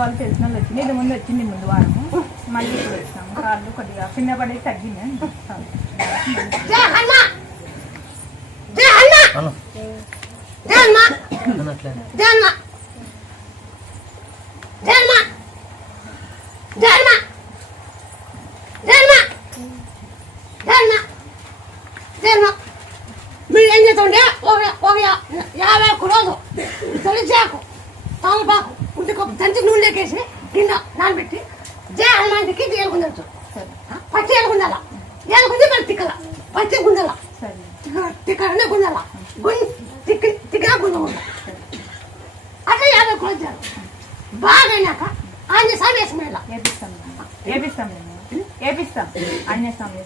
వాళ్ళు తెలిసిన వాళ్ళు వచ్చింది, ఇది ముందు వచ్చింది ముందు వారము, మళ్ళీ ఇప్పుడు వచ్చినాము. కాళ్ళు కొద్దిగా కింద పడి తగ్గింది. మీరు ఏం చేస్తుండే ఒక 50 ఒక్క రోజు తొలిచాకు తమలపాకు ఇంటికి దంచి నూనె లేకేసి గిన్నె నానబెట్టి జయ హనుమాన్కి ఏలుగుందచ్చు. పచ్చి ఏలుగుందాల ఏలుగుంది మళ్ళీ తిక్కల పచ్చి గుంజల తిక్కనే గుంజల తిక్కిన గుంజ అట్లా 50 ఒక్క రోజు బాగా అయినాక ఆంజనేయ స్వామి వేసి ఏపిస్తాం ఆంజనేయ స్వామి